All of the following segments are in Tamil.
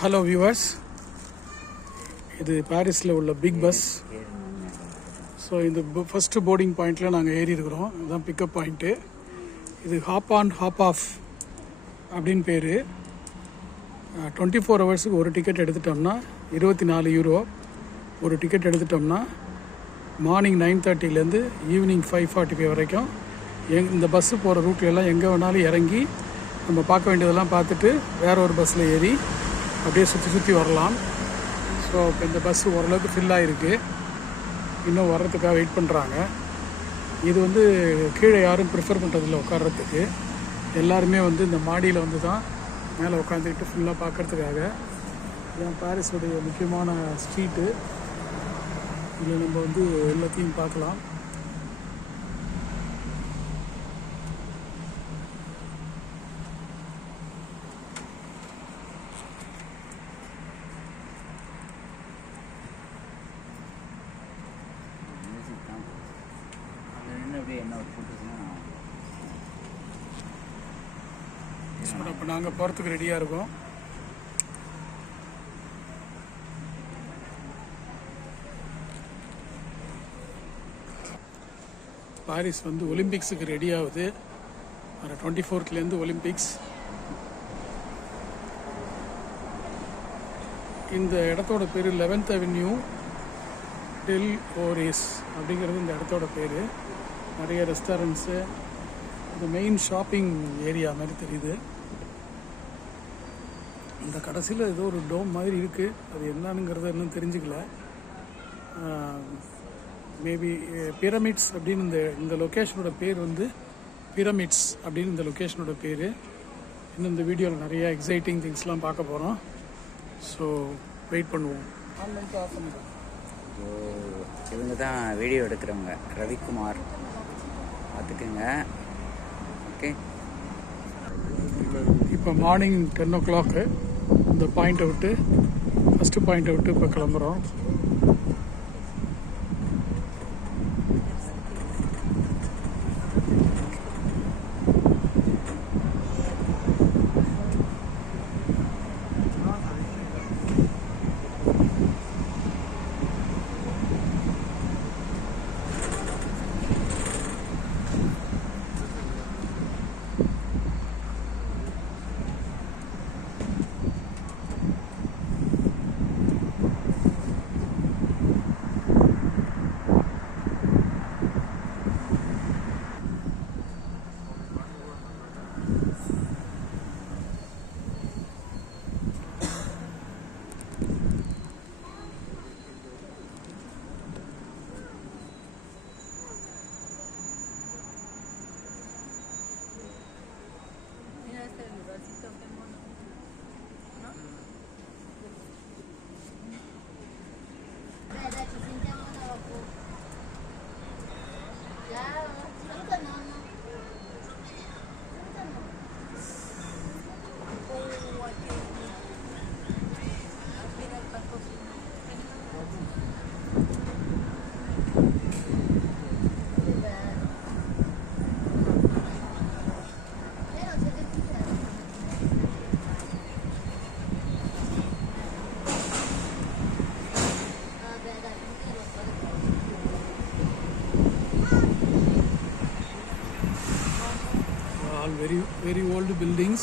ஹலோ வியூவர்ஸ், இது பாரிஸில் உள்ள பிக் பஸ். ஸோ இந்த ஃபஸ்ட்டு போர்டிங் பாயிண்டில் நாங்கள் ஏறி இருக்கிறோம். இதுதான் பிக்கப் பாயிண்ட்டு. இது ஹாப் ஆன் ஹாப் ஆஃப் அப்படின்னு பேர். 24 ஹவர்ஸுக்கு ஒரு டிக்கெட் எடுத்துட்டோம்னா 24 யூரோ. ஒரு டிக்கெட் எடுத்துட்டோம்னா மார்னிங் 9:30லேருந்து ஈவினிங் 5:45 வரைக்கும் இந்த பஸ்ஸு போகிற ரூட்லெல்லாம் எங்கே வேணாலும் இறங்கி நம்ம பார்க்க வேண்டியதெல்லாம் பார்த்துட்டு வேறு ஒரு பஸ்ஸில் ஏறி அப்படியே சுற்றி வரலாம். ஸோ இப்போ இந்த பஸ்ஸு ஓரளவுக்கு ஃபில் ஆகிருக்கு. இன்னும் வர்றதுக்காக வெயிட் பண்ணுறாங்க. இது கீழே யாரும் ப்ரிஃபர் பண்ணுறதில்ல உட்கார்றதுக்கு. எல்லாருமே இந்த மாடியில் தான் மேலே உட்காந்துக்கிட்டு ஃபுல்லாக பார்க்குறதுக்காக. இதுதான் பாரிஸுடைய முக்கியமான ஸ்ட்ரீட்டு. இதில் நம்ம எல்லாத்தையும் பார்க்கலாம். இப்போ நாங்கள் போகிறதுக்கு ரெடியாக இருக்கோம். பாரிஸ் ஒலிம்பிக்ஸுக்கு ரெடி ஆகுது. வர 24லேருந்து ஒலிம்பிக்ஸ். இந்த இடத்தோட பேர் 11th அவென்யூ டெல் ஓரேஸ் அப்படிங்கிறது இந்த இடத்தோட பேர். நிறைய ரெஸ்டாரண்ட்ஸு, இந்த மெயின் ஷாப்பிங் ஏரியா மாதிரி தெரியுது. இந்த கடைசியில் ஏதோ ஒரு டோம் மாதிரி இருக்குது. அது என்னங்கிறத இன்னும் தெரிஞ்சுக்கல. மேபி பிரமிட்ஸ் அப்படின்னு இந்த லொக்கேஷனோட பேர் பிரமிட்ஸ் அப்படின்னு இந்த லொக்கேஷனோட பேர். இன்னும் இந்த வீடியோவில் நிறைய எக்ஸைட்டிங் திங்ஸ்லாம் பார்க்க போகிறோம். ஸோ வெயிட் பண்ணுவோம். ஆன்லைன் ஆஃப் பண்ணுறோம். இவங்க தான் வீடியோ எடுக்கிறவங்க, ரவிக்குமார். பார்த்துக்குங்க. ஓகே, இப்போ மார்னிங் 10 o'clock இந்த பாயிண்ட்டை விட்டு, ஃபஸ்ட்டு பாயிண்ட்டை விட்டு இப்போ கிளம்புறோம். Very old buildings.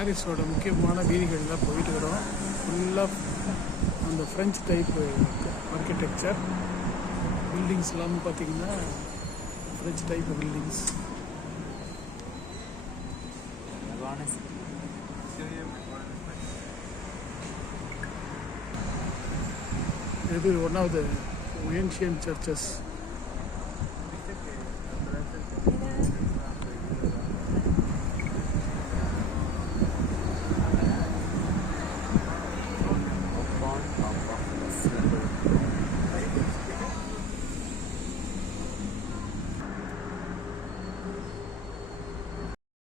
பாரிஸோட முக்கியமான வீதிகளில் போயிட்டு இருக்கிறோம். ஃபுல்லாக அந்த ஃப்ரெஞ்ச் டைப் ஆர்கிடெக்சர். பில்டிங்ஸ் எல்லாமே பார்த்திங்கன்னா ஃப்ரெஞ்ச் டைப் பில்டிங்ஸ். இது one of the ancient churches.